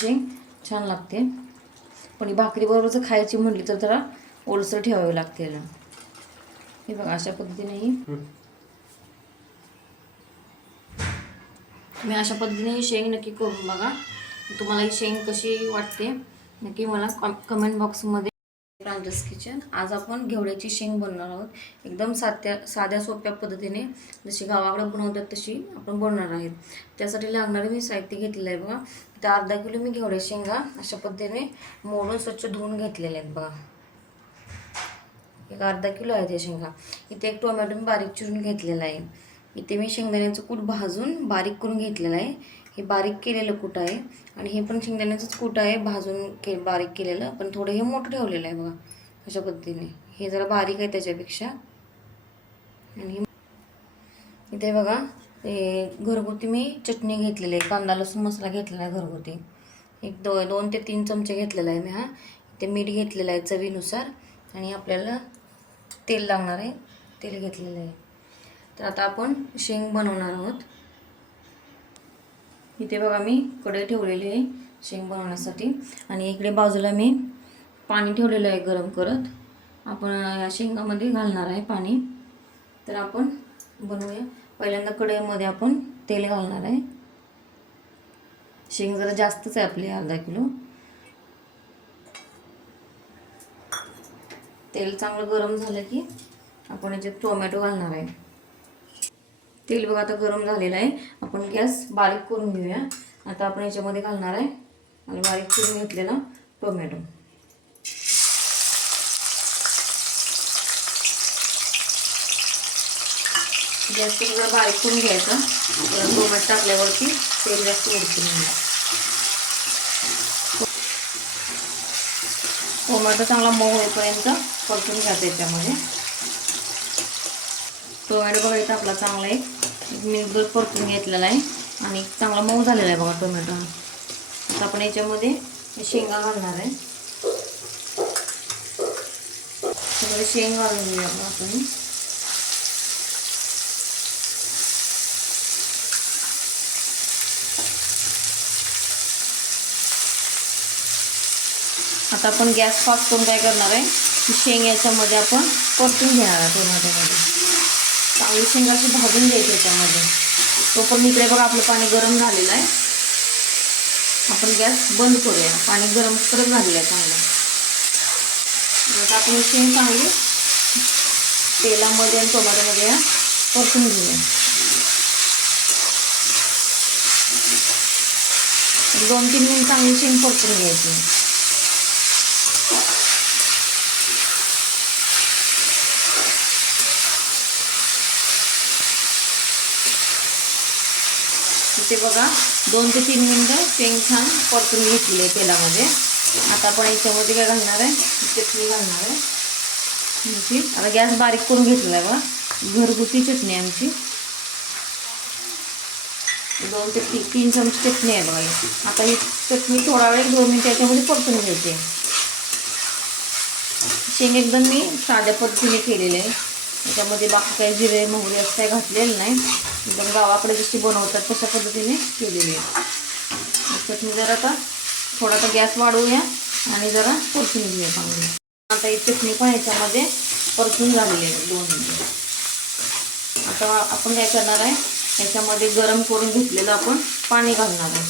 शेंग छान लागते, पण भाकरीबरोबर जर खायची म्हटली तर जरा ओलसर ठेवावी लागते याला. हे बघा अशा पद्धतीने तुम्ही अशा पद्धतीने ही शेंग नक्की करून बघा. तुम्हाला ही शेंग कशी वाटते नक्की मला कमेंट बॉक्समध्ये. प्रांजस किचन. आज आपण घेवड्याची शेंग बनवणार आहोत. एकदम साध्या सोप्या पद्धतीने जशी गावाकडे बनवतात तशी आपण बनवणार आहेत. त्यासाठी लागणारे मी साहित्य घेतलेलं आहे बघा. इथं अर्धा किलो मी घेवड्या शेंगा अशा पद्धतीने मोडून स्वच्छ धुवून घेतलेले आहेत बघा. एक अर्धा किलो आहे त्या शेंगा. इथे एक टोमॅटो मी बारीक चिरून घेतलेला आहे. इथे मी शेंगदाण्याचं कूट भाजून बारीक करून घेतलेलं आहे. हे बारीक केलेलं कूट आहे आणि हे पण शेंगदाण्याचंच कूट आहे भाजून बारीक केलेलं, पण थोडं हे मोठं ठेवलेलं आहे बघा अशा पद्धतीने. हे जरा बारीक आहे त्याच्यापेक्षा. आणि इथे बघा ते घरगुती मी चटणी घेतलेली आहे, कांदा लसूण मसाला घेतलेला आहे घरगुती. एक 2 ते 3 चमचे घेतलेला आहे मी. इथे मीठ घेतलेलं आहे चवीनुसार आणि आपल्याला तेल लागणार आहे, तेल घेतलेलं आहे. तर आता आपण शेंग बनवणार आहोत. इथे बघा मी कढई ठेवलेली आहे शेंग बनवण्यासाठी आणि इकडे बाजूला मी पाणी ठेवलेलं आहे गरम करत. आपण या शेंगामध्ये घालणार आहे पाणी. तर आपण बनवूया. पहिल्यांदा कढईमध्ये आपण तेल घालणार आहे. शेंग जरा जास्तच आहे आपली, अर्धा किलो. तेल चांगलं गरम झालं की आपण याच्यात टोमॅटो घालणार आहे. तेल बघा आता गरम झालेलं आहे. आपण गॅस बारीक करून घेऊया. आता आपण याच्यामध्ये घालणार आहे आणि बारीक करून घेतलेला टोमॅटो. गॅस जरा बारीक करून घ्यायचा. टोमॅटो टाकल्यावरती तेल जास्त उडते नाही. टोमॅटो चांगला मऊ होईपर्यंत परतून घ्या त्याच्यामध्ये. टोमॅटो बघा इथं आपला चांगला एक मिनिटभर परतून घेतलेला आहे आणि चांगला मऊ झालेला आहे बघा टोमॅटो. आता आपण याच्यामध्ये शेंगा घालणार आहे. त्यामध्ये शेंग घालून घेऊया आपण. आता आपण गॅस फास्ट करून काय करणार आहे, शेंग याच्यामध्ये आपण परतून घेणार आहे टोमॅटोमध्ये. चांगली शेंगा अशी भाजून घ्यायची याच्यामध्ये. तोपर्यंत इकडे बघा आपलं पाणी गरम झालेलं आहे. आपण गॅस बंद करूया. पाणी गरम करत झालेलं आहे चांगलं. आता आपण शेंग चांगली तेलामध्ये आणि टोमॅटोमध्ये परतून घेऊया. 2-3 मिनिट चांगली शेंग परतून घ्यायची. इथे बघा 2 ते 3 मिनिटं शेंग छान परतून घेतली आहे तेलामध्ये. आता आपण याच्यामध्ये काय घालणार आहे, चटणी घालणार आहे. आता गॅस बारीक करून घेतलेला आहे बघा. घरगुती चटणी आमची 2 ते 3 चमचे चटणी आहे बघा. आता ही चटणी थोडा वेळ 2 मिनिट याच्यामध्ये परतून घ्यायची. शेंग एकदम मी साध्या पद्धतीने केलेले आहे. त्याच्यामध्ये बाकी काही जिरे मोहरी असं काही घातलेलं नाही. एकदम गावाकडे जशी बनवतात तशा पद्धतीने केलेली आहे. चटणी जरा आता थोडासा गॅस वाढवूया आणि जरा परतून घेऊया चांगली. आता ही चटणी पण याच्यामध्ये परतून झालेली आहे 2 मिनिट. आता आपण काय करणार आहे, याच्यामध्ये गरम करून घेतलेलं आपण पाणी घालणार आहे.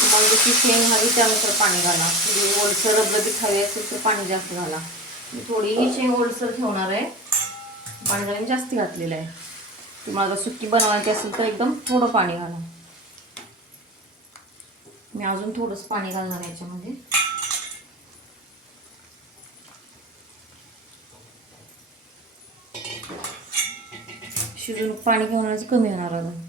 तुम्हाला जशी शेंग हवी त्यानुसार पाणी घाला. म्हणजे ओलसर रबरबीत हवी असेल तर पाणी जास्त घाला. थोडी ही शेंग ओलसर ठेवणार आहे, पाणी घालून जास्त घातलेलं आहे. तुम्हाला जर सुकी बनवायची असेल तर एकदम थोडं पाणी घाला. मी अजून थोडंच पाणी घालणार आहे याच्यामध्ये. शिजून पाणी घेऊनच कमी होणार अजून.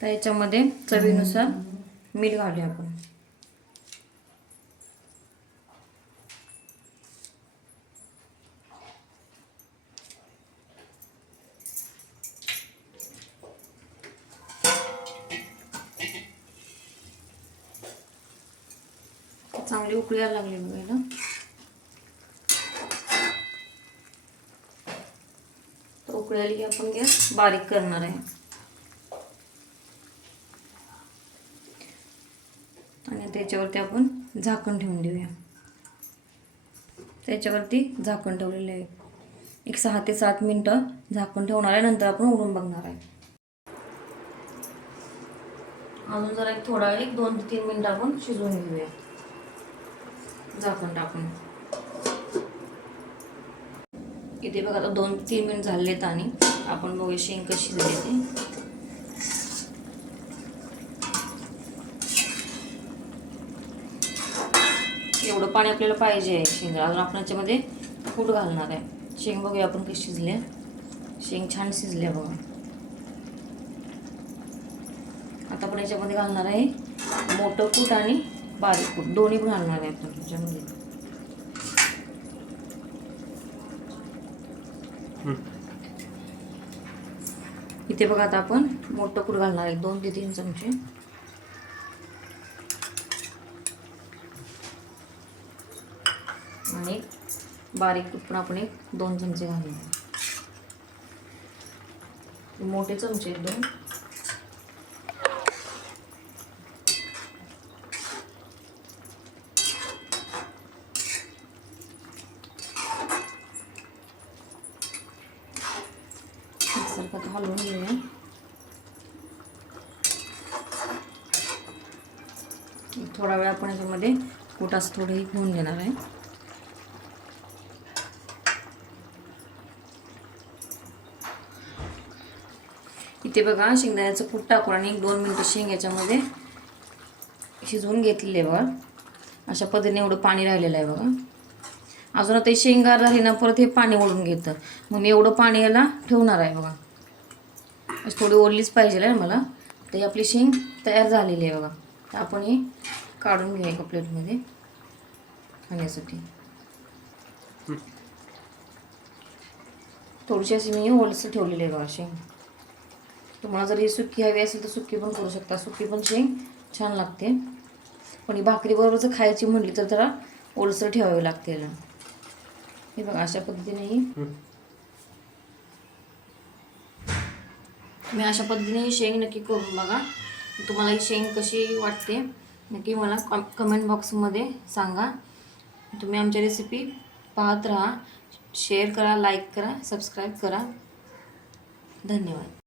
तर याच्यामध्ये चवीनुसार मीठ घालूया आपण. चांगली उकळी यायला लागली बघायला. उकळी आली की आपण गॅस बारीक करणार आहे आणि त्याच्यावरती आपण झाकण ठेवून देऊया. त्याच्यावरती झाकण ठेवलेलं आहे. एक 6 ते 7 मिनटं झाकण ठेवणार आहे. नंतर आपण उघडून बघणार आहे. अजून जरा एक थोडा वेळ 2 ते 3 मिनटं आपण शिजवून घेऊया झाकण टाकून. इथे बघा आता 2 ते 3 मिनिट झालेत आणि आपण बघूया शेंग कशी झाली ती. एवढं पाणी आपल्याला पाहिजे आहे शेंगा. अजून आपण याच्यामध्ये कूट घालणार आहे. शेंग बघूया आपण कशी शिजली. शेंग छान शिजल्या बघा. आता आपण याच्यामध्ये घालणार आहे मोठं कूट आणि बारीक कूट दोन्ही पण घालणार आहे आपण याच्यामध्ये. इथे बघा आता आपण मोठं कूट घालणार आहे 2 ते 3 चमचे. आणि बारीक कूट पण आपण 2 चमचे घालणार. मोठे चमचे 2. मिक्सर हलवून घेऊया. थोडा वेळ आपण याच्यामध्ये कुटास थोडंही घेऊन घेणार आहे. इथे बघा शेंगदाण्याचं कूट टाकून आणि 1-2 मिनिटं शेंग याच्यामध्ये शिजवून घेतलेले बघा. अशा पद्धतीने एवढं पाणी राहिलेलं आहे बघा. अजून आता शेंगार झाली ना परत हे पाणी ओढून घेतं. मग मी एवढं पाणी याला ठेवणार आहे बघा. थोडी ओरलीच पाहिजे आहे मला. तर आपली शेंग तयार झालेली आहे बघा. तर आपण हे काढून घेऊया एका प्लेटमध्ये खाण्यासाठी. थोडीशी अशी मी ओलसर ठेवलेली आहे बघा शेंग. तुम्हाला जर ही सुकी हवी असेल तर सुकी पण करू शकता. सुकी पण शेंग छान लागते. पण ही भाकरीबरोबर जर खायची म्हटली तर जरा ओलसर ठेवावी लागते याला. हे बघा अशा पद्धतीने ही तुम्ही अशा पद्धतीने ही शेंग नक्की करून बघा. तुम्हाला ही शेंग कशी वाटते नक्की मला कमेंट बॉक्समध्ये सांगा. तुम्ही आमच्या रेसिपी पाहत राहा. शेअर करा, लाईक करा, सबस्क्राईब करा. धन्यवाद.